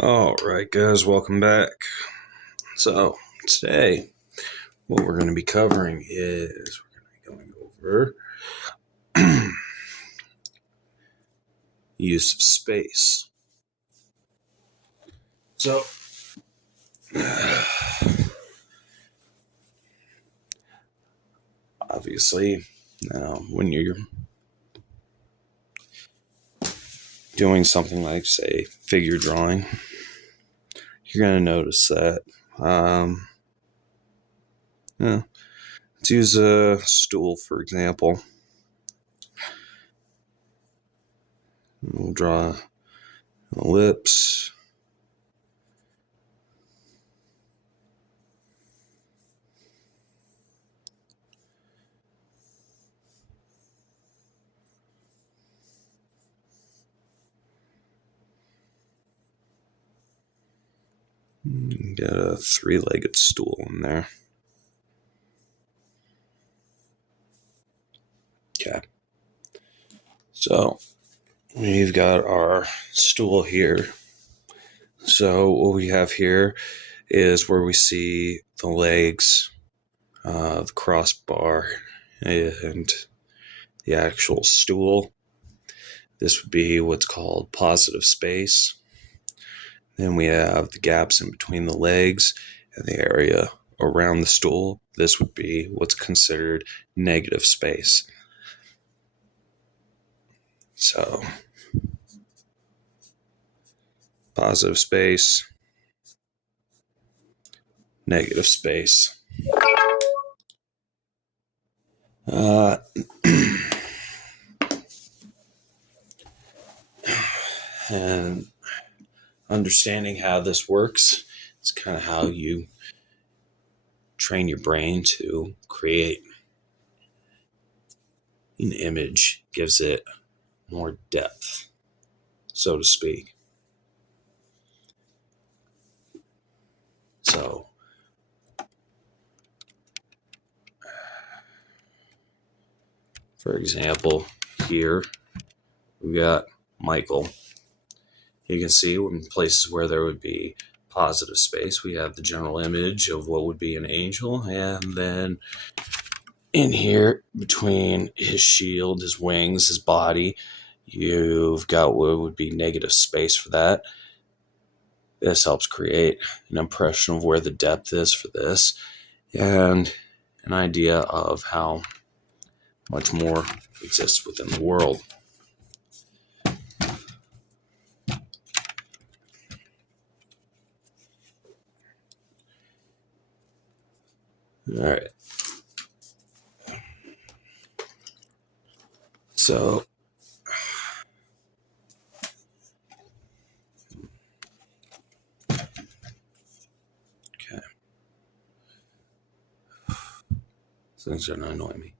All right, guys, welcome back. So, today, what we're going to be covering is we're going to be going over use of space. So, obviously, when you're doing something like, say, figure drawing, you're going to notice that. Let's use a stool, for example. We'll draw an ellipse. Get a three-legged stool in there. Okay. So, we've got our stool here. So what we have here is where we see the legs, the crossbar, and the actual stool. This would be what's called positive space. Then we have the gaps in between the legs and the area around the stool. This would be what's considered negative space. So, positive space, negative space. And understanding how this works is kind of how you train your brain to create an image, gives it more depth, so to speak. So, for example, here we got Michael. You can see in places where there would be positive space, we have the general image of what would be an angel, and then in here between his shield, his wings, his body, you've got what would be negative space for that. This helps create an impression of where the depth is for this and an idea of how much more exists within the world. All right. So, okay. Things are going to annoy me.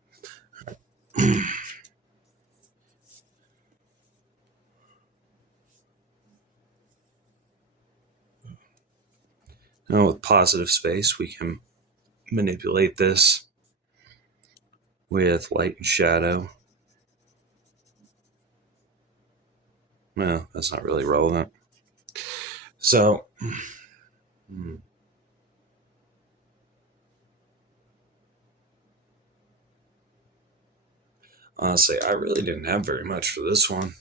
Now, with positive space, we can manipulate this with light and shadow. Well, that's not really relevant. So, honestly, I really didn't have very much for this one.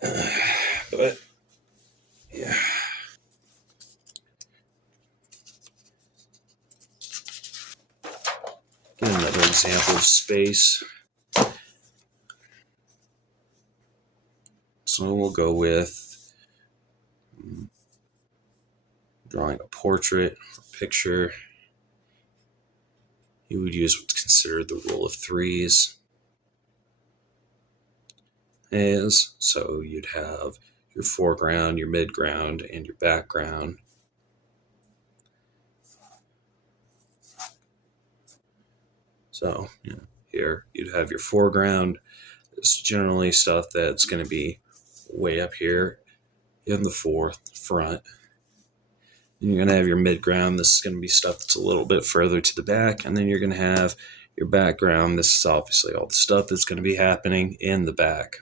But, yeah. Get another example of space. So we'll go with drawing a portrait or picture. You would use what's considered the rule of threes. So you'd have your foreground, your midground, and your background. So here you'd have your foreground. It's generally stuff that's going to be way up here in the front. And you're going to have your midground. This is going to be stuff that's a little bit further to the back. And then you're going to have your background. This is obviously all the stuff that's going to be happening in the back.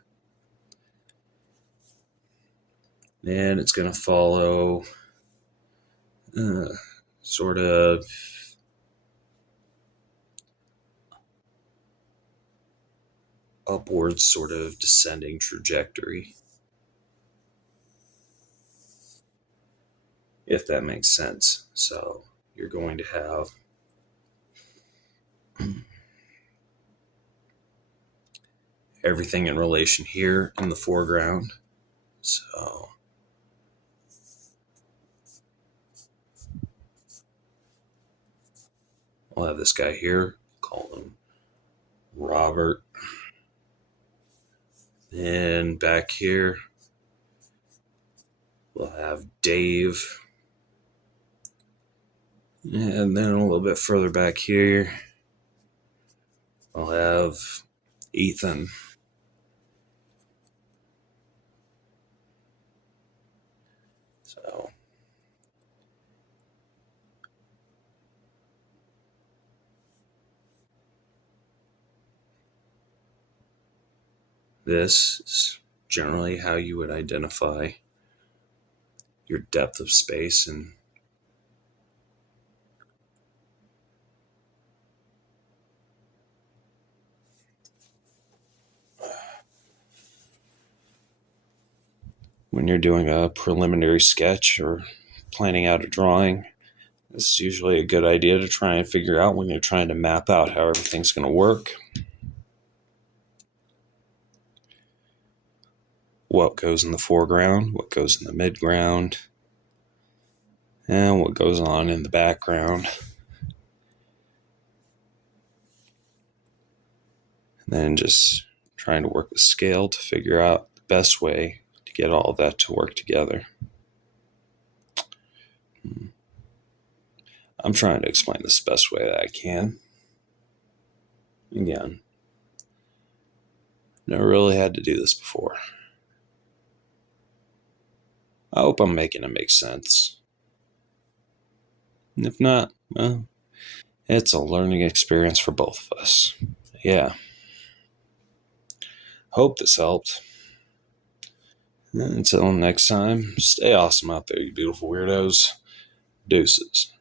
Then it's going to follow sort of upwards, sort of descending trajectory, if that makes sense. So you're going to have everything in relation here in the foreground. So I'll have this guy here, call him Robert. Then back here, we'll have Dave. And then a little bit further back here, I'll have Ethan. So this is generally how you would identify your depth of space. And when you're doing a preliminary sketch or planning out a drawing, this is usually a good idea to try and figure out when you're trying to map out how everything's going to work. What goes in the foreground, what goes in the midground, and what goes on in the background. And then just trying to work with scale to figure out the best way to get all of that to work together. I'm trying to explain this the best way that I can. Again, never really had to do this before. I hope I'm making it make sense. And if not, well, it's a learning experience for both of us. Yeah. Hope this helped. Until next time, stay awesome out there, you beautiful weirdos. Deuces.